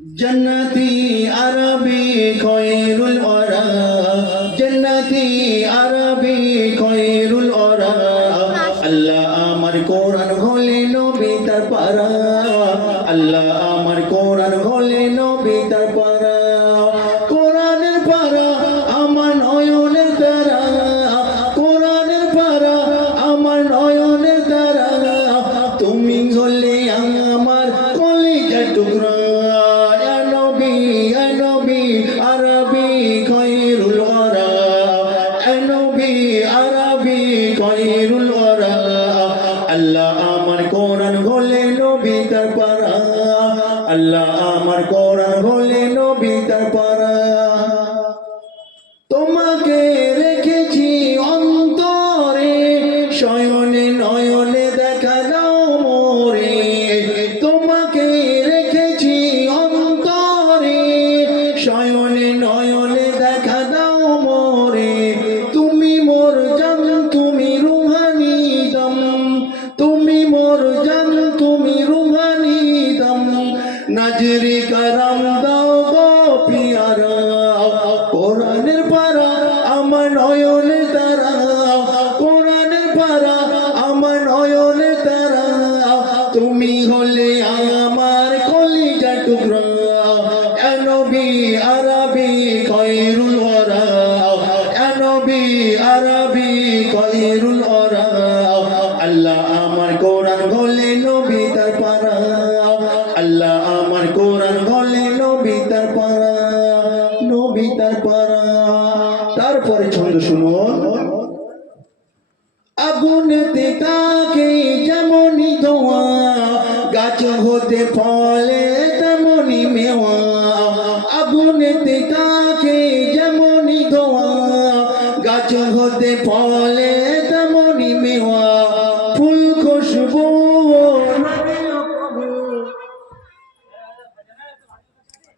जन्नती अरबी खैरुल वरा जन्नती अरबी खैरुल वरा अल्लाह आमार कुरान হলে নবী তার পারা আল্লাহ আমার কোরআন হলে নবী তার পারা কোরআনের পারা আমার নয়নের তারা কোরআনের পারা আমার নয়নের তারা তুমি হলে আমার কলিজার টুকরা আরবি খৈরুল ওয়ারা নবী আরবি খৈরুল ওয়ারা আল্লাহ আমার কোরআন হলে নবী তার পারা আল্লাহ আমার কোরআন হলে নবী তার পারা তোমাকে রেখেছি অন্তরে শয়নে নয়নে দেখা দাও মোরে তোমাকে রেখেছি অন্তরে শয়নে নয়নে দেখা দাও মোরে তুমি মোর জান তুমি রুহানি দম তুমি মোর জান তুমি রুহানি দম নজরে করম দাও গো পিয়ারা কোরআনের পারা আমার নয়নের তারা কোরআনের পারা আমার নয়নের তারা তুমি হলে আমার কলিজার টুকরা নবী আরবি খৈরুল ওয়ারা নবী আরবি খৈরুল ওয়ারা আল্লাহ আমার কোরআন হলে নবী তার পারা আল্লাহ আমার কোরআন হলে নবী তার পারা নবী তার পারা তারপরে ছন্দ শুনুন আগুনেতে তাকে যেমনই ধোঁয়া গাছ হতে ফলে তেমনই মেওয়া আগুনেতে তাকে যেমনই ধোঁয়া গাছ হতে ফলে